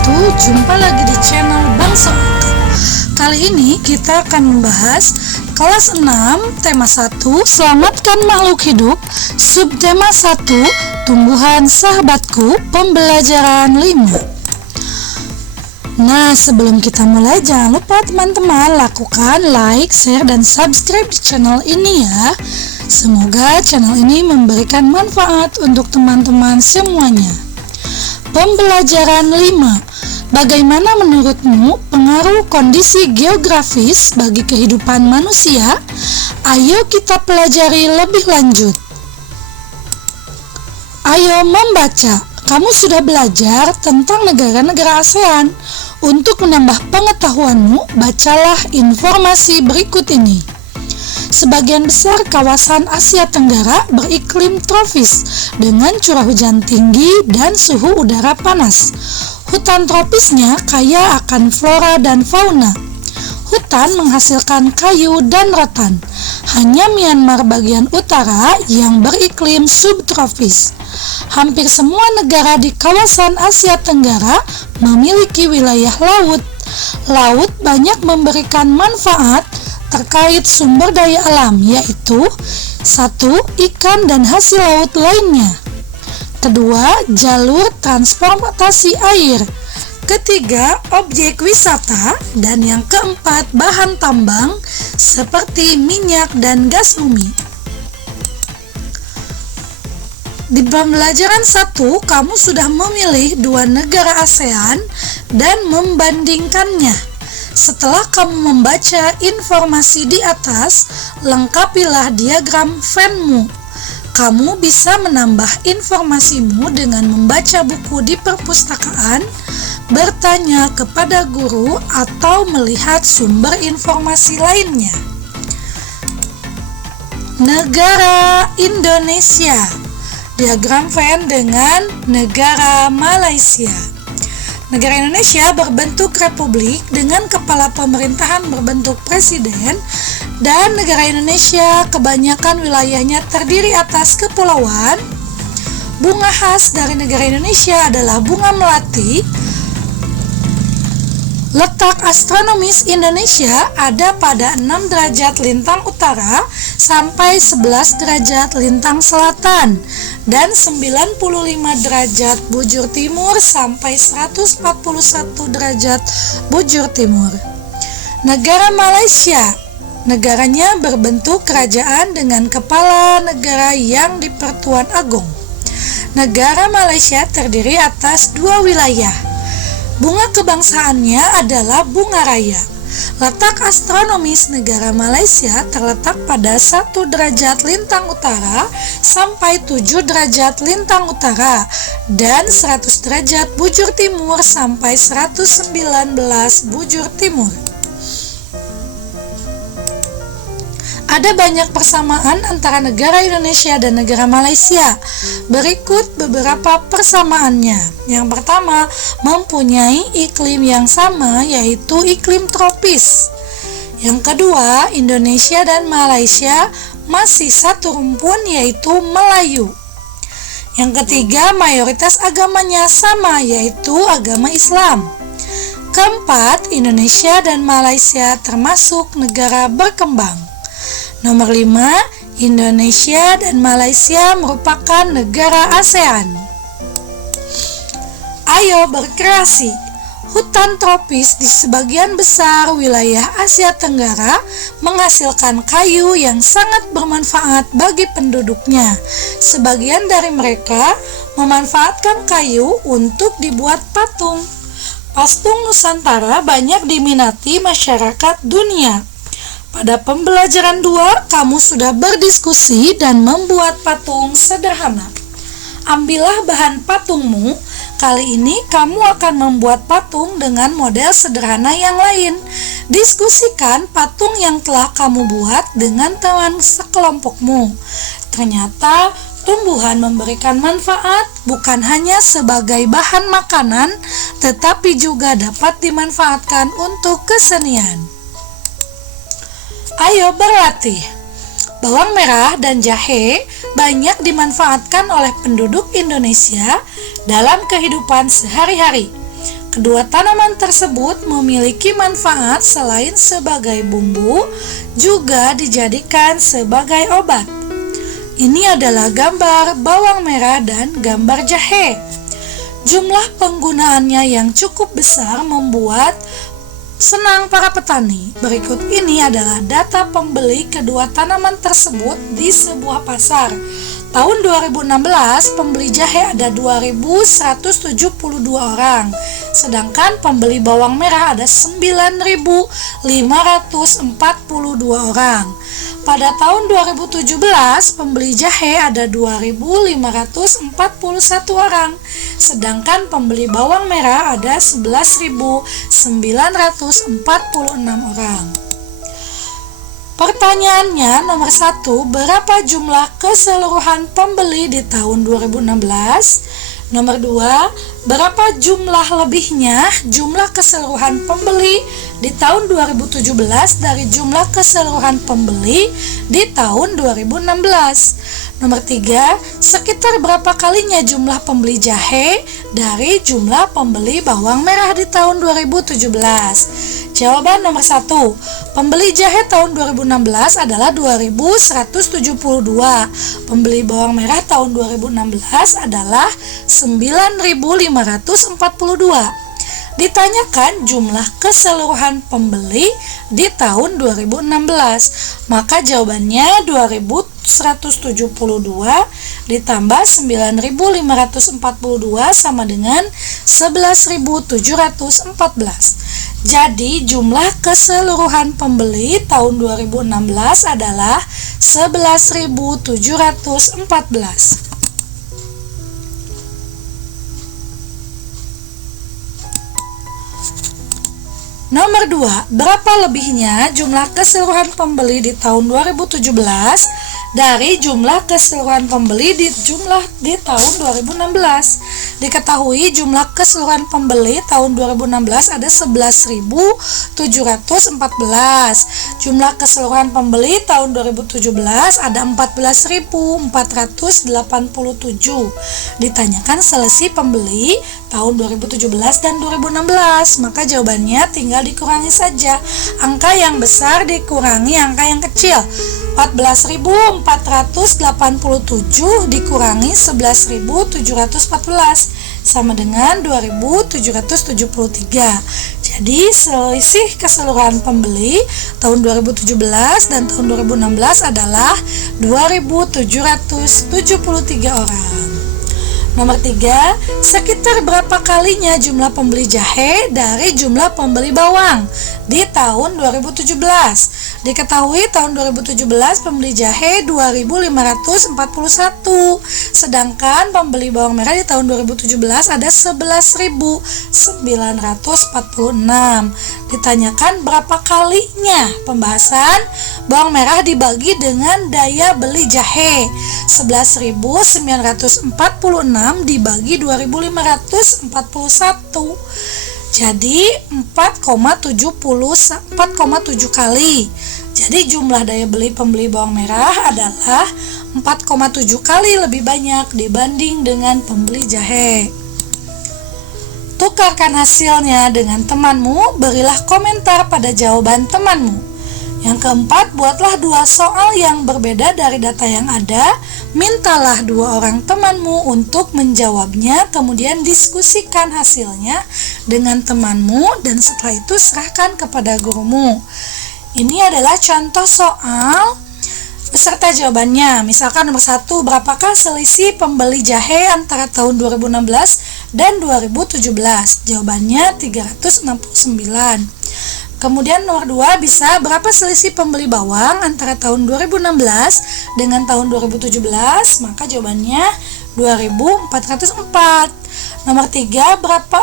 wabarakatuh. Jumpa lagi di channel Bangsa Akal. Kali ini kita akan membahas kelas 6 tema 1 Selamatkan Makhluk Hidup, subtema 1 Tumbuhan Sahabatku, pembelajaran 5. Nah, sebelum kita mulai, jangan lupa teman-teman lakukan like, share, dan subscribe di channel ini ya. Semoga channel ini memberikan manfaat untuk teman-teman semuanya. Pembelajaran 5. Bagaimana menurutmu pengaruh kondisi geografis bagi kehidupan manusia? Ayo kita pelajari lebih lanjut. Ayo membaca. Kamu sudah belajar tentang negara-negara ASEAN. Untuk menambah pengetahuanmu, bacalah informasi berikut ini. Sebagian besar kawasan Asia Tenggara beriklim tropis dengan curah hujan tinggi dan suhu udara panas. Hutan tropisnya kaya akan flora dan fauna. Hutan menghasilkan kayu dan rotan. Hanya Myanmar bagian utara yang beriklim subtropis. Hampir semua negara di kawasan Asia Tenggara memiliki wilayah laut. Laut banyak memberikan manfaat terkait sumber daya alam, yaitu 1. Ikan dan hasil laut lainnya. 2. Jalur transportasi air. 3. Objek wisata. Dan yang keempat, bahan tambang seperti minyak dan gas bumi. Di pembelajaran 1, kamu sudah memilih 2 negara ASEAN dan membandingkannya. Setelah kamu membaca informasi di atas, lengkapilah diagram Venn-mu. Kamu bisa menambah informasimu dengan membaca buku di perpustakaan, bertanya kepada guru, atau melihat sumber informasi lainnya. Negara Indonesia. Diagram Venn dengan negara Malaysia. Negara Indonesia berbentuk republik dengan kepala pemerintahan berbentuk presiden, dan negara Indonesia kebanyakan wilayahnya terdiri atas kepulauan. Bunga khas dari negara Indonesia adalah bunga melati. Letak astronomis Indonesia ada pada 6 derajat lintang utara sampai 11 derajat lintang selatan dan 95 derajat bujur timur sampai 141 derajat bujur timur. Negara Malaysia. Negaranya berbentuk kerajaan dengan kepala negara yang di-Pertuan Agong. Negara Malaysia terdiri atas 2 wilayah. Bunga kebangsaannya adalah bunga raya. Letak astronomis negara Malaysia terletak pada 1 derajat lintang utara sampai 7 derajat lintang utara dan 100 derajat bujur timur sampai 119 bujur timur. Ada banyak persamaan antara negara Indonesia dan negara Malaysia. Berikut beberapa persamaannya. Yang pertama, mempunyai iklim yang sama, yaitu iklim tropis. Yang kedua, Indonesia dan Malaysia masih satu rumpun, yaitu Melayu. Yang ketiga, mayoritas agamanya sama, yaitu agama Islam. Keempat, Indonesia dan Malaysia termasuk negara berkembang. Nomor 5, Indonesia dan Malaysia merupakan negara ASEAN. Ayo berkreasi. Hutan tropis di sebagian besar wilayah Asia Tenggara menghasilkan kayu yang sangat bermanfaat bagi penduduknya. Sebagian dari mereka memanfaatkan kayu untuk dibuat patung. Patung Nusantara banyak diminati masyarakat dunia. Pada pembelajaran 2, kamu sudah berdiskusi dan membuat patung sederhana. Ambillah bahan patungmu. Kali ini kamu akan membuat patung dengan model sederhana yang lain. Diskusikan patung yang telah kamu buat dengan teman sekelompokmu. Ternyata tumbuhan memberikan manfaat bukan hanya sebagai bahan makanan, tetapi juga dapat dimanfaatkan untuk kesenian. Ayo berlatih. Bawang merah dan jahe banyak dimanfaatkan oleh penduduk Indonesia dalam kehidupan sehari-hari. Kedua tanaman tersebut memiliki manfaat selain sebagai bumbu, juga dijadikan sebagai obat. Ini adalah gambar bawang merah dan gambar jahe. Jumlah penggunaannya yang cukup besar membuat senang para petani. Berikut ini adalah data pembeli kedua tanaman tersebut di sebuah pasar. Tahun 2016, pembeli jahe ada 2.172 orang, sedangkan pembeli bawang merah ada 9.542 orang. Pada tahun 2017, pembeli jahe ada 2.541 orang, sedangkan pembeli bawang merah ada 11.946 orang. Pertanyaannya nomor 1, berapa jumlah keseluruhan pembeli di tahun 2016? Nomor 2, berapa jumlah lebihnya jumlah keseluruhan pembeli di tahun 2017 dari jumlah keseluruhan pembeli di tahun 2016? Nomor 3, sekitar berapa kalinya jumlah pembeli jahe dari jumlah pembeli bawang merah di tahun 2017? Jawaban nomor 1, pembeli jahe tahun 2016 adalah 2.172, pembeli bawang merah tahun 2016 adalah 9.542. Ditanyakan jumlah keseluruhan pembeli di tahun 2016, maka jawabannya 2.172 ditambah 9.542 sama dengan 11.714. Jadi jumlah keseluruhan pembeli tahun 2016 adalah 11.714. Nomor 2, berapa lebihnya jumlah keseluruhan pembeli di tahun 2017 dari jumlah keseluruhan pembeli di tahun 2016? Diketahui jumlah keseluruhan pembeli tahun 2016 ada 11.714. Jumlah keseluruhan pembeli tahun 2017 ada 14.487. Ditanyakan selisih pembeli tahun 2017 dan 2016, maka jawabannya tinggal dikurangi saja. Angka yang besar dikurangi angka yang kecil. 14.487 dikurangi 11.714 sama dengan 2.773. Jadi selisih keseluruhan pembeli tahun 2017 dan tahun 2016 adalah 2.773 orang. Nomor 3, sekitar berapa kalinya jumlah pembeli jahe dari jumlah pembeli bawang di tahun 2017? Diketahui tahun 2017 pembeli jahe 2.541, sedangkan pembeli bawang merah di tahun 2017 ada 11.946. Ditanyakan berapa kalinya pembahasan bawang merah dibagi dengan daya beli jahe. 11.946 dibagi 2.541, jadi 4,7 kali. Jadi jumlah daya beli pembeli bawang merah adalah 4,7 kali lebih banyak dibanding dengan pembeli jahe. Tukarkan hasilnya dengan temanmu, berilah komentar pada jawaban temanmu. Yang keempat, buatlah 2 soal yang berbeda dari data yang ada. Mintalah 2 orang temanmu untuk menjawabnya, kemudian diskusikan hasilnya dengan temanmu, dan setelah itu serahkan kepada gurumu. Ini adalah contoh soal beserta jawabannya. Misalkan nomor 1, berapakah selisih pembeli jahe antara tahun 2016 dan 2017? Jawabannya 369. Kemudian nomor 2 bisa berapa selisih pembeli bawang antara tahun 2016 dengan tahun 2017? Maka jawabannya 2404. Nomor 3,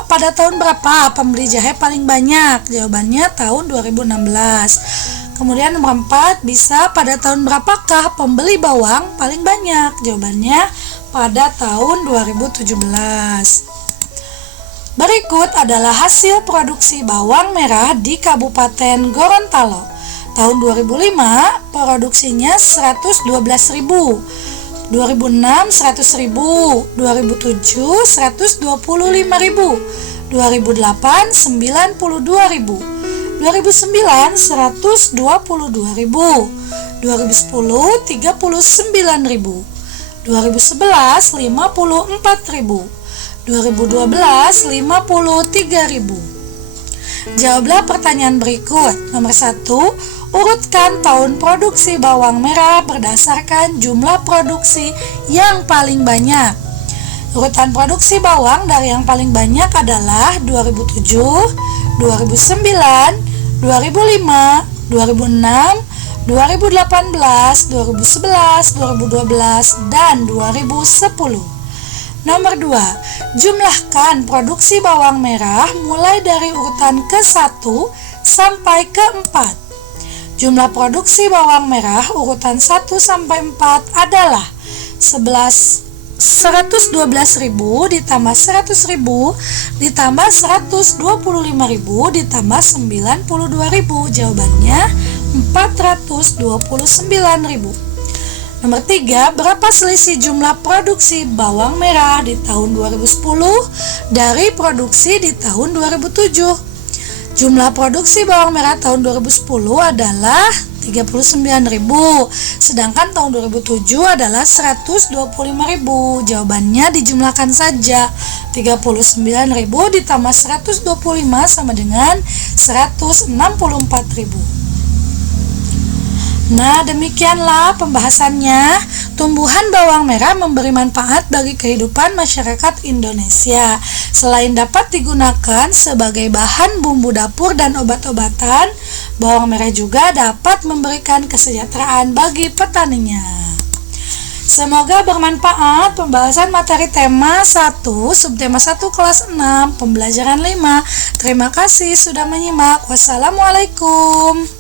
pada tahun berapa pembeli jahe paling banyak? Jawabannya tahun 2016. Kemudian nomor 4 bisa pada tahun berapakah pembeli bawang paling banyak? Jawabannya pada tahun 2017. Berikut adalah hasil produksi bawang merah di Kabupaten Gorontalo. Tahun 2005 produksinya 112.000, 2006 100.000, 2007 125.000, 2008 92.000, 2009 122.000, 2010 39.000, 2011 54.000, 2012 53.000. Jawablah pertanyaan berikut. Nomor 1, urutkan tahun produksi bawang merah berdasarkan jumlah produksi yang paling banyak. Urutan produksi bawang dari yang paling banyak adalah 2007, 2009, 2005, 2006, 2018, 2011, 2012, dan 2010. Nomor 2, jumlahkan produksi bawang merah mulai dari urutan ke-1 sampai ke-4. Jumlah produksi bawang merah urutan 1 sampai 4 adalah 112.000 ditambah 100.000 ditambah 125.000 ditambah 92.000. Jawabannya 429.000. Nomor 3, berapa selisih jumlah produksi bawang merah di tahun 2010 dari produksi di tahun 2007? Jumlah produksi bawang merah tahun 2010 adalah 39.000, sedangkan tahun 2007 adalah 125.000. Jawabannya dijumlahkan saja. 39.000 ditambah 125 sama dengan 164.000. Nah, demikianlah pembahasannya. Tumbuhan bawang merah memberi manfaat bagi kehidupan masyarakat Indonesia. Selain dapat digunakan sebagai bahan bumbu dapur dan obat-obatan, bawang merah juga dapat memberikan kesejahteraan bagi petaninya. Semoga bermanfaat pembahasan materi tema 1, subtema 1 kelas 6, pembelajaran 5. Terima kasih sudah menyimak. Wassalamualaikum.